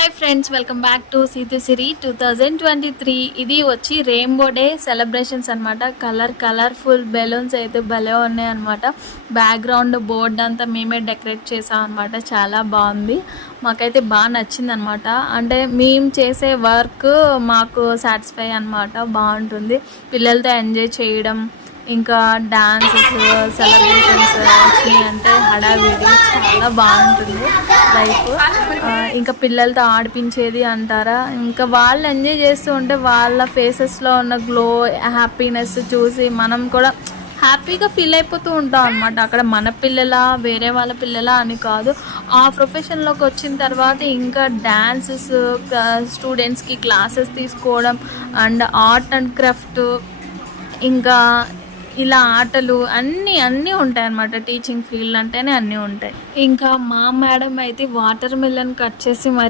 Hi friends, welcome back to Seethu Siri 2023. ఇది వచ్చి rainbow day celebrations అనమాట. కలర్ఫుల్ బెలూన్స్ అయితే భలే ఉన్నాయి అనమాట. బ్యాక్గ్రౌండ్ బోర్డ్ అంతా మేమే డెకరేట్ చేసాం అనమాట. చాలా బాగుంది, మాకైతే బాగా నచ్చింది అనమాట. అంటే మేము చేసే వర్క్ మాకు సాటిస్ఫై అనమాట. బాగుంటుంది పిల్లలతో ఎంజాయ్ చేయడం, ఇంకా డాన్సెస్ సెలబ్రేషన్స్ వచ్చినాయి అంటే హడావిడి చాలా బాగుంటుంది లైఫ్. ఇంకా పిల్లలతో ఆడిపించేది అంటారా, ఇంకా వాళ్ళు ఎంజాయ్ చేస్తూ ఉంటే వాళ్ళ ఫేసెస్లో ఉన్న గ్లో హ్యాపీనెస్ చూసి మనం కూడా హ్యాపీగా ఫీల్ అయిపోతూ ఉంటాం అనమాట. అక్కడ మన పిల్లలా వేరే వాళ్ళ పిల్లలా అని కాదు, ఆ ప్రొఫెషన్లోకి వచ్చిన తర్వాత ఇంకా డాన్సెస్, స్టూడెంట్స్కి క్లాసెస్ తీసుకోవడం అండ్ ఆర్ట్ అండ్ క్రాఫ్ట్, ఇంకా ఇలా ఆటలు అన్నీ ఉంటాయి అన్నమాట. టీచింగ్ ఫీల్డ్ అంటేనే అన్నీ ఉంటాయి. ఇంకా మా మేడం అయితే వాటర్ మిలన్ కట్ చేసి మరి